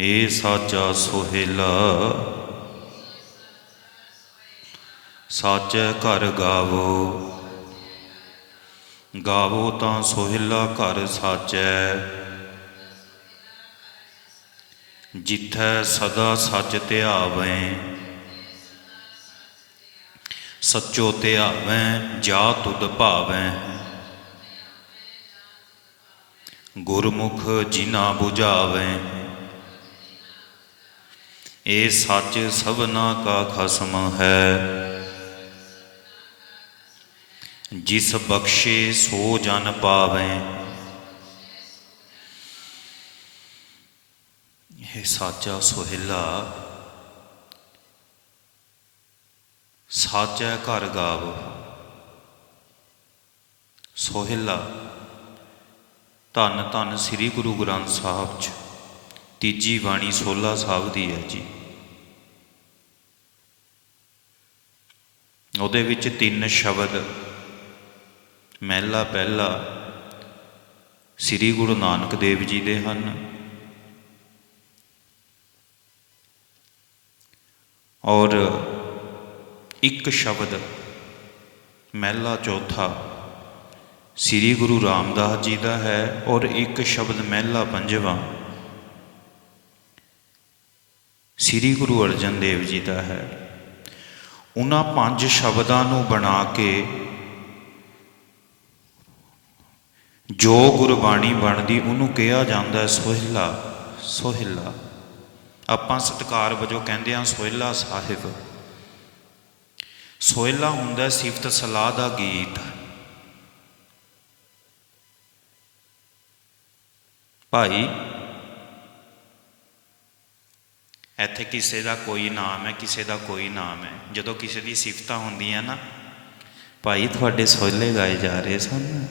ਏ ਸਾਚਾ ਸੋਹਿਲਾ। ਸਾਚੈ ਘਰ ਗਾਵੋ। ਗਾਵੋ ਤਾਂ ਸੋਹਿਲਾ ਘਰ ਸਾਚੈ। ਜਿੱਥੈ ਸਦਾ ਸੱਚ ਧਿਆਵੈ ਸੱਚੋ ਧਿਆਵੈ ਜਾ ਤੁਧ ਭਾਵੈ। ਗੁਰਮੁਖ ਜਿਨਾ 부ਝਾਵੈ ਇਹ ਸੱਚ ਸਭਨਾ ਕਾ ਖਸਮ ਹੈ। ਜਿਸ ਬਖਸ਼ੇ ਸੋ ਜਨ ਪਾਵੈ। ਇਹ ਸਾਚਾ ਸੋਹਿਲਾ, ਸਾਚੈ ਘਰ ਗਾਵ। ਸੋਹਿਲਾ, ਧੰਨ ਧੰਨ ਸ੍ਰੀ ਗੁਰੂ ਗ੍ਰੰਥ ਸਾਹਿਬ ਚ, ਤੀਜੀ ਬਾਣੀ ਸੋਲਾ ਸਾਹਿਬ ਦੀ ਹੈ ਜੀ। ਉਹਦੇ ਵਿੱਚ ਤਿੰਨ ਸ਼ਬਦ। ਮਹਿਲਾ ਪਹਿਲਾ, ਸ੍ਰੀ ਗੁਰੂ ਨਾਨਕ ਦੇਵ ਜੀ ਦੇ ਹਨ। ਔਰ ਇੱਕ ਸ਼ਬਦ, ਮਹਿਲਾ ਚੌਥਾ, ਸ੍ਰੀ ਗੁਰੂ ਰਾਮਦਾਸ ਜੀ ਦਾ ਹੈ। ਔਰ ਇੱਕ ਸ਼ਬਦ, ਮਹਿਲਾ ਪੰਜਵਾਂ, ਸ੍ਰੀ ਗੁਰੂ ਅਰਜਨ ਦੇਵ ਜੀ ਦਾ ਹੈ। ਉਹਨਾਂ ਪੰਜ ਸ਼ਬਦਾਂ ਨੂੰ ਬਣਾ ਕੇ ਜੋ ਗੁਰਬਾਣੀ ਬਣਦੀ ਉਹਨੂੰ ਕਿਹਾ ਜਾਂਦਾ ਹੈ, ਸੋਹਿਲਾ ਸੋਹਿਲਾ। ਆਪਾਂ ਸਤਕਾਰ ਵਜੋਂ ਕਹਿੰਦੇ ਹਾਂ ਸੋਹਿਲਾ ਸਾਹਿਬ। ਸੋਹਿਲਾ ਹੁੰਦਾ ਸਿਫਤ ਸਲਾਹ ਦਾ ਗੀਤ। ਭਾਈ ਇੱਥੇ ਕਿਸੇ ਦਾ ਕੋਈ ਨਾਮ ਹੈ, ਕਿਸੇ ਦਾ ਕੋਈ ਨਾਮ ਹੈ। ਜਦੋਂ ਕਿਸੇ ਦੀ ਸਿਫਤਾਂ ਹੁੰਦੀਆਂ ਨਾ, ਭਾਈ ਤੁਹਾਡੇ ਸੋਹਿਲੇ ਗਾਏ ਜਾ ਰਹੇ ਸਨ।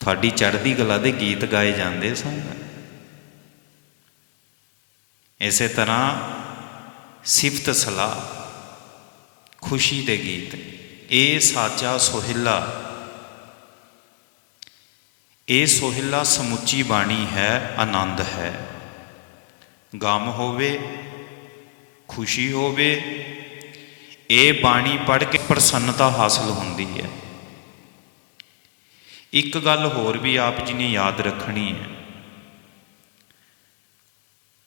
ਤੁਹਾਡੀ ਚੜ੍ਹਦੀ ਕਲਾ ਦੇ ਗੀਤ ਗਾਏ ਜਾਂਦੇ ਸਨ। ਇਸੇ ਤਰ੍ਹਾਂ ਸਿਫਤ ਸਲਾਹ, ਖੁਸ਼ੀ ਦੇ ਗੀਤ, ਇਹ ਸਾਚਾ ਸੋਹਿਲਾ ਇਹ ਸੋਹਿਲਾ ਸਮੁੱਚੀ ਬਾਣੀ ਹੈ, ਆਨੰਦ ਹੈ। ਗਮ ਹੋਵੇ, ਖੁਸ਼ੀ ਹੋਵੇ, ਇਹ ਬਾਣੀ ਪੜ੍ਹ ਕੇ ਪ੍ਰਸੰਨਤਾ ਹਾਸਲ ਹੁੰਦੀ ਹੈ। ਇੱਕ ਗੱਲ ਹੋਰ ਵੀ ਆਪ ਜੀ ਨੇ ਯਾਦ ਰੱਖਣੀ ਹੈ।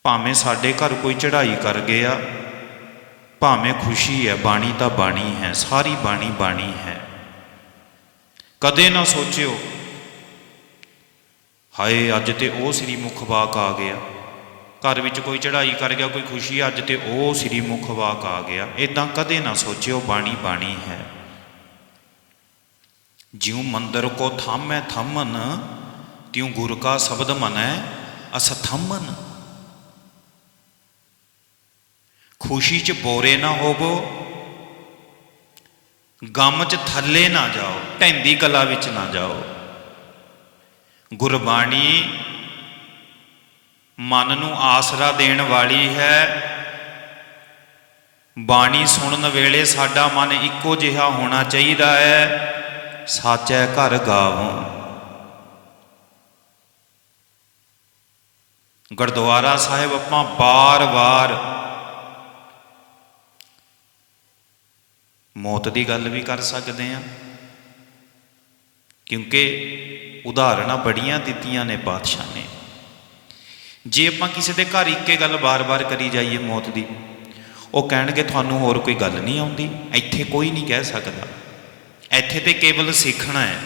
ਭਾਵੇਂ ਸਾਡੇ ਘਰ ਕੋਈ ਚੜ੍ਹਾਈ ਕਰ ਗਿਆ, ਭਾਵੇਂ ਖੁਸ਼ੀ ਹੈ, ਬਾਣੀ ਤਾਂ ਬਾਣੀ ਹੈ, ਸਾਰੀ ਬਾਣੀ ਬਾਣੀ ਹੈ। ਕਦੇ ਨਾ ਸੋਚਿਓ ਹਾਏ, ਅੱਜ ਤੇ ਉਹ ਸ੍ਰੀ ਮੁਖ ਵਾਕ ਆ ਗਿਆ। ਘਰ ਵਿੱਚ ਕੋਈ ਚੜ੍ਹਾਈ ਕਰ ਗਿਆ, ਕੋਈ ਖੁਸ਼ੀ, ਅੱਜ ਤੇ ਉਹ ਸ੍ਰੀ ਮੁਖ ਵਾਕ ਆ ਗਿਆ। ਇਦਾਂ ਕਦੇ ਨਾ ਸੋਚਿਓ, ਬਾਣੀ ਬਾਣੀ ਹੈ। ਜਿਉ ਮੰਦਰ ਕੋ ਥਾਮੈ ਥੰਮਨ, ਤਿਉ ਗੁਰ ਕਾ ਸ਼ਬਦ ਮਨੈ ਅਸਥੰਮਨ ਖੁਸ਼ੀ ਚ ਬੋਰੇ ਨਾ ਹੋਵੋ, ਗਮ ਚ ਥੱਲੇ ਨਾ ਜਾਓ, ਢੈਂਦੀ ਕਲਾ ਵਿੱਚ ਨਾ ਜਾਓ। ਗੁਰਬਾਣੀ ਮਨ ਨੂੰ ਆਸਰਾ ਦੇਣ ਵਾਲੀ ਹੈ। ਬਾਣੀ ਸੁਣਨ ਵੇਲੇ ਸਾਡਾ ਮਨ ਇੱਕੋ ਜਿਹਾ ਹੋਣਾ ਚਾਹੀਦਾ ਹੈ। ਸਾਚੈ ਘਰ ਗਾਵੋ। ਗੁਰਦੁਆਰਾ ਸਾਹਿਬ ਆਪਾਂ ਬਾਰ-ਬਾਰ ਮੌਤ ਦੀ ਗੱਲ ਵੀ ਕਰ ਸਕਦੇ ਹਾਂ। ਕਿਉਂਕਿ ਉਦਾਹਰਨਾਂ ਬੜੀਆਂ ਦਿੱਤੀਆਂ ਨੇ ਬਾਦਸ਼ਾਹ ਨੇ। ਜੇ ਆਪਾਂ ਕਿਸੇ ਦੇ ਘਰ ਇੱਕੇ ਗੱਲ ਬਾਰ-ਬਾਰ ਕਰੀ ਜਾਈਏ ਮੌਤ ਦੀ, ਉਹ ਕਹਿਣਗੇ, ਤੁਹਾਨੂੰ ਹੋਰ ਕੋਈ ਗੱਲ ਨਹੀਂ ਆਉਂਦੀ, ਇੱਥੇ ਕੋਈ ਨਹੀਂ ਕਹਿ ਸਕਦਾ। ਇੱਥੇ ਤੇ ਕੇਵਲ ਸਿੱਖਣਾ ਹੈ।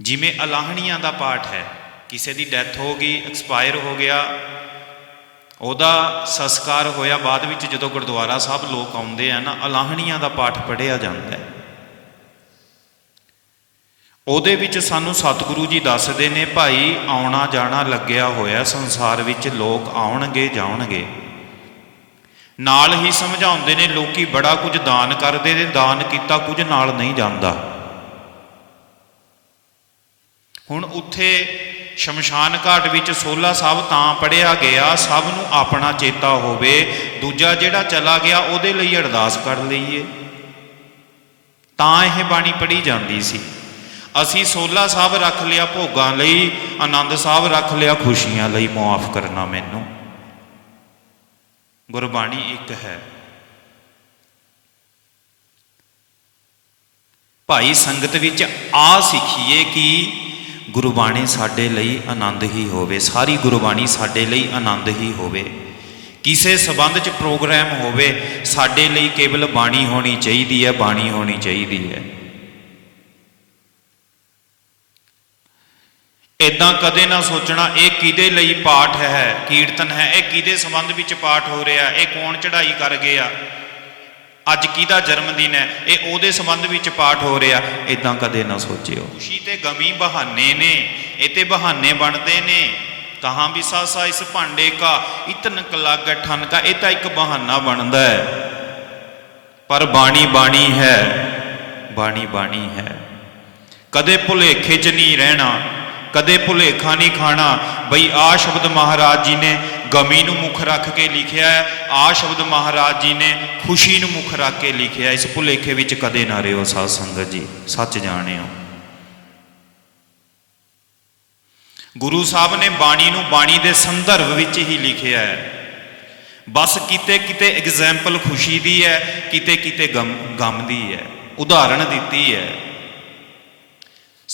ਜਿਵੇਂ ਅਲਾਹਣੀਆਂ ਦਾ ਪਾਠ ਹੈ, ਕਿਸੇ ਦੀ ਡੈਥ ਹੋ ਗਈ, ਐਕਸਪਾਇਰ ਹੋ ਗਿਆ, ਉਹਦਾ ਸੰਸਕਾਰ ਹੋਇਆ ਬਾਅਦ ਵਿੱਚ ਜਦੋਂ ਗੁਰਦੁਆਰਾ ਸਾਹਿਬ ਲੋਕ ਆਉਂਦੇ ਆ ਨਾ, ਅਲਾਹਣੀਆਂ ਦਾ ਪਾਠ ਪੜਿਆ ਜਾਂਦਾ ਹੈ। ਉਹਦੇ ਵਿੱਚ ਸਾਨੂੰ ਸਤਿਗੁਰੂ ਜੀ ਦੱਸਦੇ ਨੇ, ਭਾਈ, ਆਉਣਾ ਜਾਣਾ ਲੱਗਿਆ ਹੋਇਆ, ਸੰਸਾਰ ਵਿੱਚ ਲੋਕ ਆਉਣਗੇ ਜਾਣਗੇ ਨਾਲ ਹੀ ਸਮਝਾਉਂਦੇ ਨੇ, ਲੋਕੀ ਬੜਾ ਕੁਝ ਦਾਨ ਕਰਦੇ ਨੇ, ਦਾਨ ਕੀਤਾ ਕੁਝ ਨਾਲ ਨਹੀਂ ਜਾਂਦਾ। ਹੁਣ ਉੱਥੇ ਸ਼ਮਸ਼ਾਨ ਘਾਟ ਵਿੱਚ ਸੋਲਾ ਸਾਹਿਬ ਤਾਂ ਪੜਿਆ ਗਿਆ, ਸਭ ਨੂੰ ਆਪਣਾ ਚੇਤਾ ਹੋਵੇ। ਦੂਜਾ ਜਿਹੜਾ ਚਲਾ ਗਿਆ, ਉਹਦੇ ਲਈ ਅਰਦਾਸ ਕਰ ਲਈਏ। ਤਾਂ ਇਹ ਬਾਣੀ ਪੜੀ ਜਾਂਦੀ ਸੀ। ਅਸੀਂ ਸੋਲਾ ਸਾਹਿਬ ਰੱਖ ਲਿਆ ਭੋਗਾਂ ਲਈ, ਆਨੰਦ ਸਾਹਿਬ ਰੱਖ ਲਿਆ ਖੁਸ਼ੀਆਂ ਲਈ, ਮਾਫ ਕਰਨਾ ਮੈਨੂੰ। ਗੁਰਬਾਣੀ ਇੱਕ ਹੈ। ਭਾਈ ਸੰਗਤ ਵਿੱਚ ਆ ਸਿੱਖੀਏ ਕਿ ਗੁਰਬਾਣੀ ਸਾਡੇ ਲਈ ਆਨੰਦ ਹੀ ਹੋਵੇ, ਸਾਰੀ ਗੁਰਬਾਣੀ ਸਾਡੇ ਲਈ ਆਨੰਦ ਹੀ ਹੋਵੇ। ਕਿਸੇ ਸਬੰਧ ਚ ਪ੍ਰੋਗਰਾਮ ਹੋਵੇ, ਸਾਡੇ ਲਈ ਕੇਵਲ ਬਾਣੀ ਹੋਣੀ ਚਾਹੀਦੀ ਹੈ, ਬਾਣੀ ਹੋਣੀ ਚਾਹੀਦੀ ਹੈ। ਇਦਾਂ ਕਦੇ ਨਾ ਸੋਚਣਾ ਇਹ ਕਿਹਦੇ ਲਈ ਪਾਠ ਹੈ, ਕੀਰਤਨ ਹੈ, ਇਹ ਕਿਹਦੇ ਸੰਬੰਧ ਵਿੱਚ ਪਾਠ ਹੋ ਰਿਹਾ, ਇਹ ਕੌਣ ਚੜ੍ਹਾਈ ਕਰ ਗਿਆ, ਅੱਜ ਕਿਹਦਾ ਜਨਮ ਦਿਨ ਹੈ, ਇਹ ਉਹਦੇ ਸੰਬੰਧ ਵਿੱਚ ਪਾਠ ਹੋ ਰਿਹਾ ਇਦਾਂ ਕਦੇ ਨਾ ਸੋਚਿਓ। ਖੁਸ਼ੀ ਤੇ ਗਮੀ ਬਹਾਨੇ ਨੇ, ਇਹ ਤੇ ਬਹਾਨੇ ਬਣਦੇ ਨੇ, ਕਹਾਂ ਵੀ ਸਾਸਾ ਇਸ ਭਾਂਡੇ ਕਾ, ਇਤਨ ਕਲਗ ਠਨ ਕਾ, ਇਹ ਤਾਂ ਇੱਕ ਬਹਾਨਾ ਬਣਦਾ ਹੈ। ਪਰ ਬਾਣੀ ਬਾਣੀ ਹੈ, ਬਾਣੀ ਬਾਣੀ ਹੈ। ਕਦੇ ਭੁਲੇਖੇ 'ਚ ਨਹੀਂ ਰਹਿਣਾ ਕਦੇ ਭੁਲੇਖਾ ਨਹੀਂ ਖਾਣਾ। ਬਈ ਆ ਸ਼ਬਦ ਮਹਾਰਾਜ ਜੀ ਨੇ ਗਮੀ ਨੂੰ ਮੁੱਖ ਰੱਖ ਕੇ ਲਿਖਿਆ ਹੈ। ਆ ਸ਼ਬਦ ਮਹਾਰਾਜ ਜੀ ਨੇ ਖੁਸ਼ੀ ਨੂੰ ਮੁੱਖ ਰੱਖ ਕੇ ਲਿਖਿਆ ਇਸ ਭੁਲੇਖੇ ਵਿੱਚ ਕਦੇ ਨਾ ਰਿਓ ਸਾਧ ਸੰਗਤ ਜੀ। ਸੱਚ ਜਾਣਿਓ। ਗੁਰੂ ਸਾਹਿਬ ਨੇ ਬਾਣੀ ਨੂੰ ਬਾਣੀ ਦੇ ਸੰਦਰਭ ਵਿੱਚ ਹੀ ਲਿਖਿਆ ਹੈ। ਬਸ ਕਿਤੇ ਕਿਤੇ ਐਗਜ਼ਾਮਪਲ ਖੁਸ਼ੀ ਦੀ ਹੈ, ਕਿਤੇ ਕਿਤੇ ਗਮ ਗਮ ਦੀ ਹੈ। ਉਦਾਹਰਣ ਦਿੱਤੀ ਹੈ।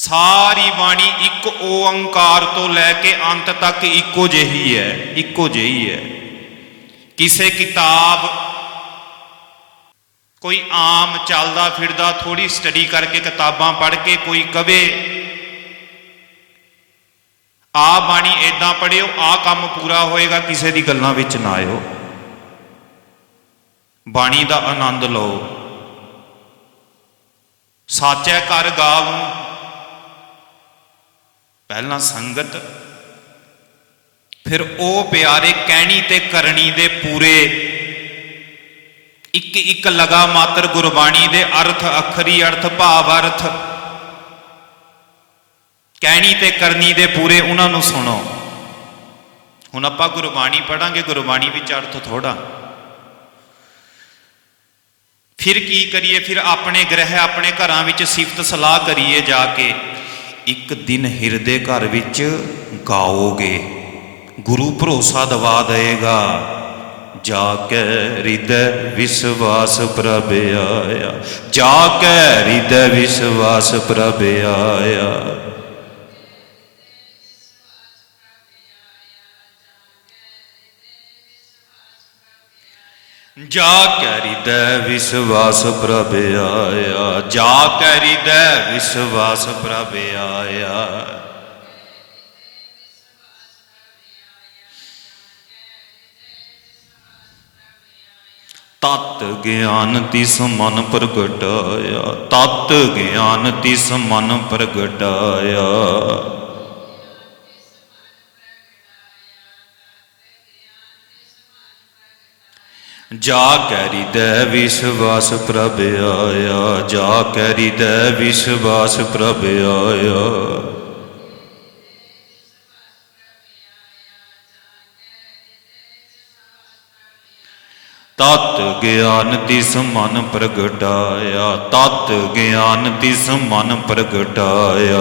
ਸਾਰੀ ਬਾਣੀ ਇੱਕ ਓੰਕਾਰ ਤੋਂ ਲੈ ਕੇ ਅੰਤ ਤੱਕ ਇੱਕੋ ਜਿਹੀ ਹੈ, ਇੱਕੋ ਜਿਹੀ ਹੈ। ਕਿਸੇ ਕਿਤਾਬ ਕੋਈ ਆਮ ਚੱਲਦਾ ਫਿਰਦਾ ਥੋੜੀ ਸਟੱਡੀ ਕਰਕੇ ਕਿਤਾਬਾਂ ਪੜ੍ਹ ਕੇ ਕੋਈ ਕਵੇ, ਆ ਬਾਣੀ ਏਦਾਂ ਪੜਿਓ ਆ ਕੰਮ ਪੂਰਾ ਹੋਏਗਾ, ਕਿਸੇ ਦੀ ਗੱਲਾਂ ਵਿੱਚ ਨਾ ਆਇਓ। ਬਾਣੀ ਦਾ ਆਨੰਦ ਲਓ। ਸਾਚੈ ਕਰ ਗਾਵੂੰ ਪਹਿਲਾਂ ਸੰਗਤ, ਫਿਰ ਉਹ ਪਿਆਰੇ ਕਹਿਣੀ ਤੇ ਕਰਨੀ ਦੇ ਪੂਰੇ ਇੱਕ ਇੱਕ ਲਗਾ ਮਾਤਰ ਗੁਰਬਾਣੀ ਦੇ ਅਰਥ, ਅਖਰੀ ਅਰਥ, ਭਾਵ ਅਰਥ। ਕਹਿਣੀ ਤੇ ਕਰਨੀ ਦੇ ਪੂਰੇ ਉਹਨਾਂ ਨੂੰ ਸੁਣੋ। ਹੁਣ ਆਪਾਂ ਗੁਰਬਾਣੀ ਪੜਾਂਗੇ ਗੁਰਬਾਣੀ ਵਿੱਚ ਅਰਥ ਥੋੜਾ ਫਿਰ ਕੀ ਕਰੀਏ? ਫਿਰ ਆਪਣੇ ਗ੍ਰਹਿ, ਆਪਣੇ ਘਰਾਂ ਵਿੱਚ ਸਿਫਤ ਸਲਾਹ ਕਰੀਏ ਜਾ ਕੇ। ਇੱਕ ਦਿਨ ਹਿਰਦੇ ਘਰ ਵਿੱਚ ਗਾਓਗੇ। ਗੁਰੂ ਭਰੋਸਾ ਦਵਾ ਦੇਗਾ, ਜਾ ਕੇ ਹਿਰਦੈ ਵਿਸ਼ਵਾਸ ਪ੍ਰਭ ਆਇਆ। ਜਾ ਕੇ ਹਿਰਦੈ ਵਿਸ਼ਵਾਸ ਪ੍ਰਭ ਆਇਆ। ਜਾ ਕੇ ਵਿਸ਼ਵਾਸ ਪ੍ਰਭ ਆਇਆ, ਜਾ ਕੇ ਵਿਸ਼ਵਾਸ ਪ੍ਰਭ ਆਇਆ। ਤਤ ਗਿਆਨ ਤਿਸ ਮਨ ਪ੍ਰਗਟਾਇਆ, ਤਤ ਗਿਆਨ ਤਿਸ ਮਨ ਪ੍ਰਗਟਾਇਆ। ਜਾ ਕੈ ਹਿਰਦੈ ਵਿਸ਼ਵਾਸ ਪ੍ਰਭ ਆਇਆ, ਜਾ ਕੈ ਵਿਸ਼ਵਾਸ ਪ੍ਰਭ ਆਇਆ। ਤਤ ਗਿਆਨ ਤਿਸ ਮਨ ਪ੍ਰਗਟਾਇਆ, ਤਤ ਗਿਆਨ ਤਿਸ ਮਨ ਪ੍ਰਗਟਾਇਆ।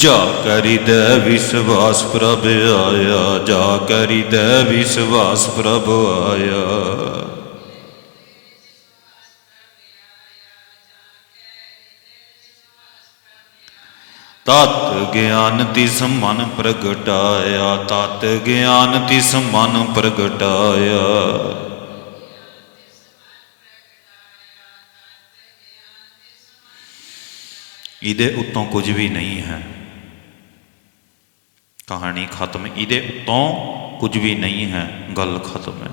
ਜਾ ਕਰਿਦੈ ਵਿਸ਼ਵਾਸ ਪ੍ਰਭ ਆਇਆ, ਜਾ ਕਰਿਦੈ ਵਿਸ਼ਵਾਸ ਪ੍ਰਭ ਆਇਆ। ਤਤ ਗਿਆਨ ਤਿਸ ਮਨ ਪ੍ਰਗਟਾਇਆ, ਤਤ ਗਿਆਨ ਤਿਸ ਮਨ ਪ੍ਰਗਟਾਇਆ। ਇਹਦੇ ਉੱਤੋਂ ਕੁਝ ਵੀ ਨਹੀਂ ਹੈ। ਕਹਾਣੀ ਖਤਮ। ਇਹਦੇ ਉੱਤੋਂ ਕੁਝ ਵੀ ਨਹੀਂ ਹੈ, ਗੱਲ ਖਤਮ ਹੈ।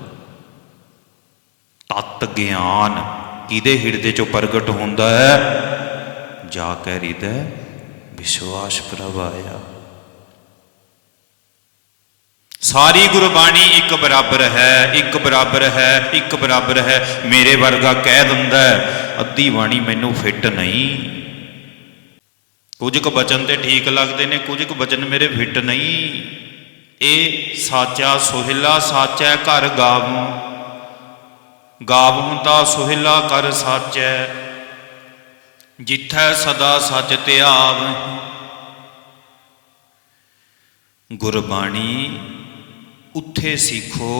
ਤਤ ਗਿਆਨ ਕਿਹਦੇ ਹਿਰਦੇ ਚੋਂ ਪ੍ਰਗਟ ਹੁੰਦਾ ਹੈ? ਜਾ ਕੇ ਹਿਰਦੈ ਵਿਸ਼ਵਾਸ ਪ੍ਰਭ ਆਇਆ ਸਾਰੀ ਗੁਰਬਾਣੀ ਇੱਕ ਬਰਾਬਰ ਹੈ, ਇੱਕ ਬਰਾਬਰ ਹੈ, ਇੱਕ ਬਰਾਬਰ ਹੈ। ਮੇਰੇ ਵਰਗਾ ਕਹਿ ਦਿੰਦਾ ਅੱਧੀ ਬਾਣੀ ਮੈਨੂੰ ਫਿੱਟ ਨਹੀਂ। ਕੁਝ ਕੁ ਬਚਨ ਤੇ ਠੀਕ ਲੱਗਦੇ ਨੇ, ਕੁਝ ਕੁ ਬਚਨ ਮੇਰੇ ਫਿੱਟ ਨਹੀਂ। ਇਹ ਸਾਚਾ ਸੋਹਿਲਾ ਸਾਚੈ ਘਰ ਗਾਵੂੰ। ਗਾਵੂੰ ਤਾਂ ਸੋਹਿਲਾ ਕਰ ਸਾਚੈ, ਜਿੱਥੈ ਸਦਾ ਸੱਚ ਧਿਆਵ। ਗੁਰਬਾਣੀ, ਉੱਥੇ ਸਿੱਖੋ,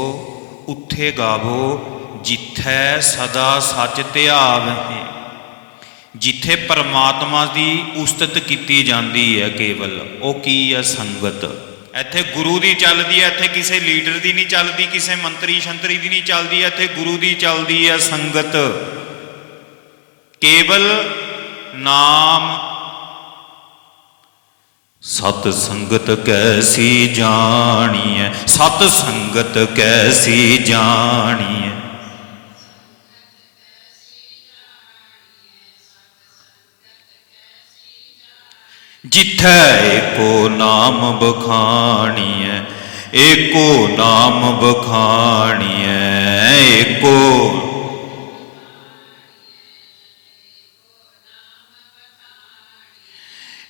ਉੱਥੇ ਗਾਵੋ, ਜਿੱਥੈ ਸਦਾ ਸੱਚ ਧਿਆਵਹਿ ਜਿੱਥੇ ਪਰਮਾਤਮਾ ਦੀ ਉਸਤਤ ਕੀਤੀ ਜਾਂਦੀ ਹੈ ਕੇਵਲ, ਉਹ ਕੀ ਹੈ ਸੰਗਤ? ਇੱਥੇ ਗੁਰੂ ਦੀ ਚੱਲਦੀ ਹੈ, ਇੱਥੇ ਕਿਸੇ ਲੀਡਰ ਦੀ ਨਹੀਂ ਚੱਲਦੀ, ਕਿਸੇ ਮੰਤਰੀ ਸ਼ੰਤਰੀ ਦੀ ਨਹੀਂ ਚੱਲਦੀ, ਇੱਥੇ ਗੁਰੂ ਦੀ ਚੱਲਦੀ ਹੈ ਸੰਗਤ। ਕੇਵਲ ਨਾਮ ਸਤ ਸੰਗਤ ਕੈਸੀ ਜਾਣੀਐ? ਸਤ ਸੰਗਤ ਕੈਸੀ ਜਾਣੀਐ? ਜਿੱਥੈ ਏਕੋ ਨਾਮ ਬਖਾਣੀਐ ਏਕੋ ਨਾਮ ਬਖਾਣੀਐ ਏਕੋ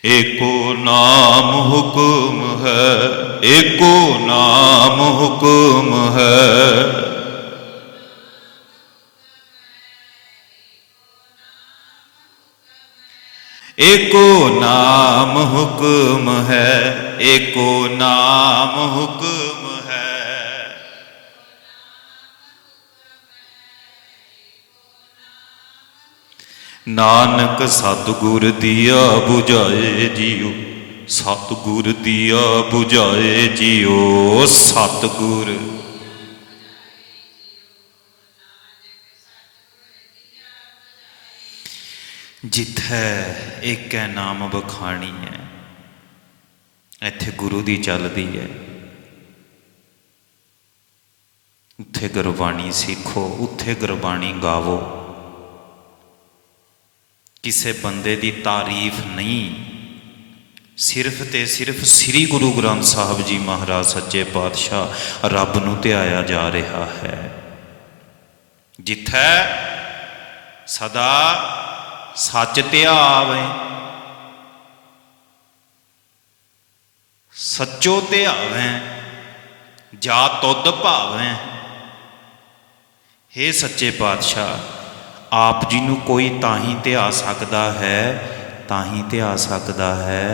ਏਕੋ ਨਾਮ ਹੁਕਮ ਹੈ, ਏਕੋ ਨਾਮ ਹੁਕਮ ਹੈ। ਏਕੋ ਨਾਮ ਹੁਕਮ ਹੈ, ਏਕੋ ਨਾਮ ਹੁਕਮ ਹੈ। ਨਾਨਕ ਸਤਿਗੁਰ ਦੀਆ 부ਝਾਏ ਜੀਉ ਸਤਿਗੁਰ ਦੀਆ 부ਝਾਏ ਜੀਉ ਸਤਿਗੁਰ ਜਿੱਥੈ ਏਕੈ ਨਾਮ ਬਖਾਣੀ ਹੈ। ਇੱਥੇ ਗੁਰੂ ਦੀ ਚੱਲਦੀ ਹੈ। ਉੱਥੇ ਗੁਰਬਾਣੀ ਸਿੱਖੋ, ਉੱਥੇ ਗੁਰਬਾਣੀ ਗਾਵੋ। ਕਿਸੇ ਬੰਦੇ ਦੀ ਤਾਰੀਫ ਨਹੀਂ। ਸਿਰਫ ਤੇ ਸਿਰਫ ਸ੍ਰੀ ਗੁਰੂ ਗ੍ਰੰਥ ਸਾਹਿਬ ਜੀ ਮਹਾਰਾਜ ਸੱਚੇ ਪਾਤਸ਼ਾਹ ਰੱਬ ਨੂੰ ਧਿਆਇਆ ਜਾ ਰਿਹਾ ਹੈ। ਜਿੱਥੈ ਸਦਾ ਸੱਚ ਧਿਆਵੇ ਸੱਚੋ ਧਿਆਵੇ ਜਾ ਤੁਧ ਭਾਵੇਂ। ਹੇ ਸੱਚੇ ਪਾਤਸ਼ਾਹ, ਆਪ ਜੀ ਨੂੰ ਕੋਈ ਤਾਂ ਹੀ ਧਿਆ ਸਕਦਾ ਹੈ ਤਾਂ ਹੀ ਧਿਆ ਸਕਦਾ ਹੈ,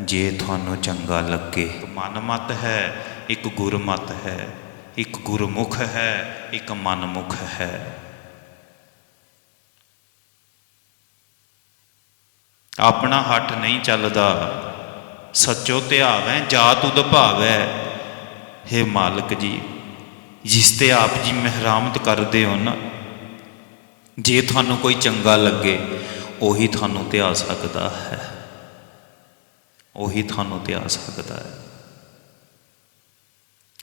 ਜੇ ਤੁਹਾਨੂੰ ਚੰਗਾ ਲੱਗੇ। ਇੱਕ ਮਨਮਤ ਹੈ, ਇੱਕ ਗੁਰਮਤ ਹੈ, ਇੱਕ ਗੁਰਮੁਖ ਹੈ, ਇੱਕ ਮਨਮੁਖ ਹੈ। ਆਪਣਾ ਹੱਠ ਨਹੀਂ ਚੱਲਦਾ। ਸੱਚੋ ਧਿਆਵੈ ਜਾ ਤੁਧ ਭਾਵੈ। ਹੇ ਮਾਲਕ ਜੀ, ਜਿਸ ਤੇ ਆਪ ਜੀ ਮਹਿਰਾਮਤ ਕਰਦੇ ਹੋ ਨਾ, ਜੇ ਤੁਹਾਨੂੰ ਕੋਈ ਚੰਗਾ ਲੱਗੇ, ਉਹੀ ਤੁਹਾਨੂੰ ਧਿਆ ਸਕਦਾ ਹੈ। ਉਹੀ ਤੁਹਾਨੂੰ ਧਿਆ ਸਕਦਾ ਹੈ।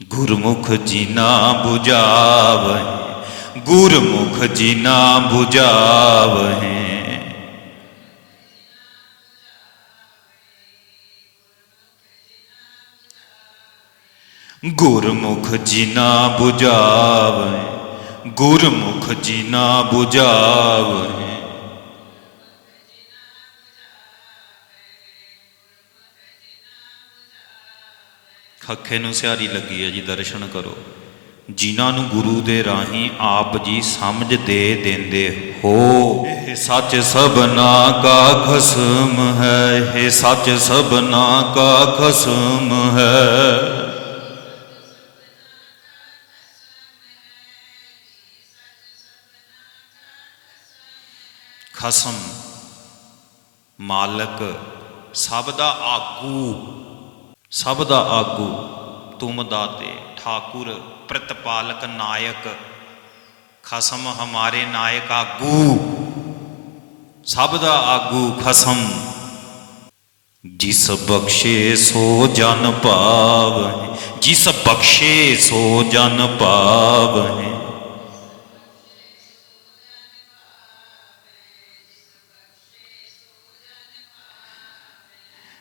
ਗੁਰਮੁਖ ਜੀਨਾ 부ਝਾਵਹਿ ਗੁਰਮੁਖ ਜੀਨਾ 부ਝਾਵਹਿ ਗੁਰਮੁਖ ਜੀਨਾ 부ਝਾਵਹਿ ਗੁਰਮੁਖ ਜੀਨਾ 부ਝਾਵਹਿ ਖੱਖੇ ਨੂੰ ਸਿਆਰੀ ਲੱਗੀ ਹੈ ਜੀ, ਦਰਸ਼ਨ ਕਰੋ। ਜਿਨ੍ਹਾਂ ਨੂੰ ਗੁਰੂ ਦੇ ਰਾਹੀਂ ਆਪ ਜੀ ਸਮਝ ਦੇ ਦਿੰਦੇ ਹੋ, ਇਹ ਸੱਚ ਸਭਨਾ ਕਾ ਖਸਮ ਹੈ, ਇਹ ਸੱਚ ਸਭਨਾ ਕਾ ਖਸਮ ਹੈ। ਖਸਮ ਮਾਲਕ, ਸਭ ਦਾ ਆਗੂ, ਸਭ ਦਾ ਆਗੂ, ਤੁਮ ਦਾਤੇ ਠਾਕੁਰ, ਪ੍ਰਤਪਾਲਕ ਨਾਇਕ, ਖਸਮ ਹਮਾਰੇ ਨਾਇਕ ਆਗੂ, ਸਭ ਦਾ ਆਗੂ ਖਸਮ। ਜਿਸ ਬਖਸ਼ੇ ਸੋ ਜਨ ਪਾਵਹਿ, ਜਿਸ ਬਖਸ਼ੇ ਸੋ ਜਨ ਪਾਵਹਿ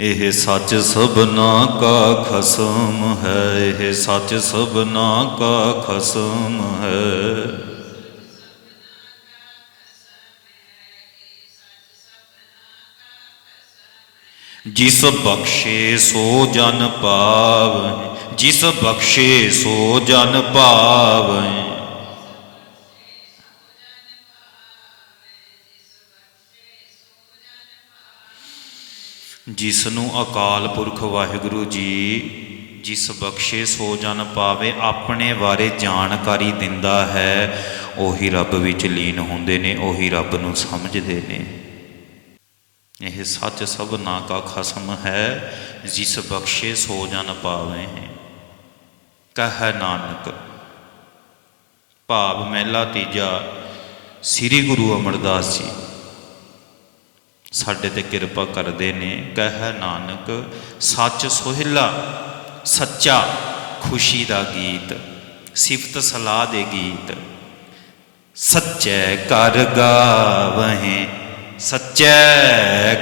ਇਹ ਸੱਚ ਸਭਨਾ ਕਾ ਖਸਮ ਹੈ, ਇਹ ਸੱਚ ਸਭਨਾ ਕਾ ਖਸਮ ਹੈ। ਜਿਸ ਬਖਸ਼ੇ ਸੋ ਜਨ ਪਾਵੈ ਜਿਸ ਬਖਸ਼ੇ ਸੋ ਜਨ ਪਾਵੈ ਜਿਸ ਨੂੰ ਅਕਾਲ ਪੁਰਖ ਵਾਹਿਗੁਰੂ ਜੀ ਜਿਸ ਬਖਸ਼ੇ ਸੋ ਜਨ ਪਾਵੇ, ਆਪਣੇ ਬਾਰੇ ਜਾਣਕਾਰੀ ਦਿੰਦਾ ਹੈ, ਉਹੀ ਰੱਬ ਵਿੱਚ ਲੀਨ ਹੁੰਦੇ ਨੇ, ਉਹੀ ਰੱਬ ਨੂੰ ਸਮਝਦੇ ਨੇ। ਇਹ ਸੱਚ ਸਭਨਾ ਕਾ ਖਸਮ ਹੈ, ਜਿਸ ਬਖਸ਼ੇ ਸੋ ਜਨ ਪਾਵੇ। ਕਹ ਨਾਨਕ, ਭਾਵ ਮਹਿਲਾ ਤੀਜਾ, ਸ੍ਰੀ ਗੁਰੂ ਅਮਰਦਾਸ ਜੀ। ਸਾਡੇ ਤੇ ਕਿਰਪਾ ਕਰਦੇ ਨੇ। ਕਹਿ ਨਾਨਕ, ਸੱਚ ਸੋਹਿਲਾ, ਸੱਚਾ ਖੁਸ਼ੀ ਦਾ ਗੀਤ, ਸਿਫਤ ਸਲਾਹ ਦੇ ਗੀਤ। ਸੱਚੇ ਕਰ ਗਾਵਹਿ, ਸੱਚੇ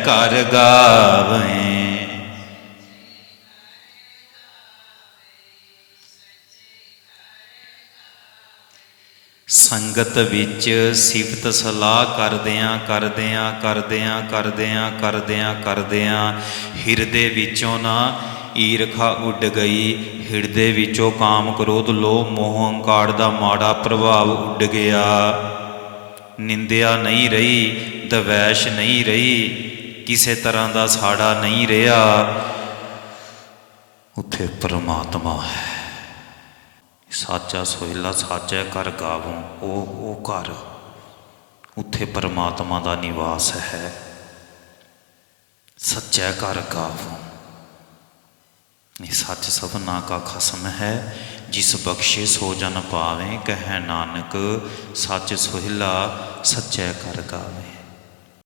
ਕਰ ਗਾਵਹਿ। ਸੰਗਤ ਵਿੱਚ ਸਿਫਤ ਸਲਾਹ ਕਰਦਿਆਂ ਕਰਦਿਆਂ ਕਰਦਿਆਂ ਕਰਦਿਆਂ ਕਰਦਿਆਂ ਕਰਦਿਆਂ ਹਿਰਦੇ ਵਿੱਚੋਂ ਨਾ ਈਰਖਾ ਉੱਡ ਗਈ। ਹਿਰਦੇ ਵਿੱਚੋਂ ਕਾਮ ਕ੍ਰੋਧ, ਲੋਭ, ਮੋਹ, ਹੰਕਾਰ ਦਾ ਮਾੜਾ ਪ੍ਰਭਾਵ ਉੱਡ ਗਿਆ। ਨਿੰਦਿਆ ਨਹੀਂ ਰਹੀ, ਦਵੈਸ਼ ਨਹੀਂ ਰਹੀ, ਕਿਸੇ ਤਰ੍ਹਾਂ ਦਾ ਸਾੜਾ ਨਹੀਂ ਰਿਹਾ। ਉੱਥੇ ਪਰਮਾਤਮਾ ਹੈ। ਸਾਚਾ ਸੋਹਿਲਾ ਸਾਚਾ ਕਰ ਗਾਵੋ, ਉਹ ਉਹ ਘਰ ਉੱਥੇ ਪਰਮਾਤਮਾ ਦਾ ਨਿਵਾਸ ਹੈ। ਸੱਚਾ ਘਰ ਗਾਵੋ। ਇਹ ਸੱਚ ਸਭਨਾ ਕਾ ਖਸਮ ਹੈ, ਜਿਸ ਬਖਸ਼ੇ ਸੋ ਜਨ ਪਾਵੇ, ਕਹਿ ਨਾਨਕ, ਸੱਚ ਸੋਹਿਲਾ ਸੱਚਾ ਕਰ ਗਾਵੇ।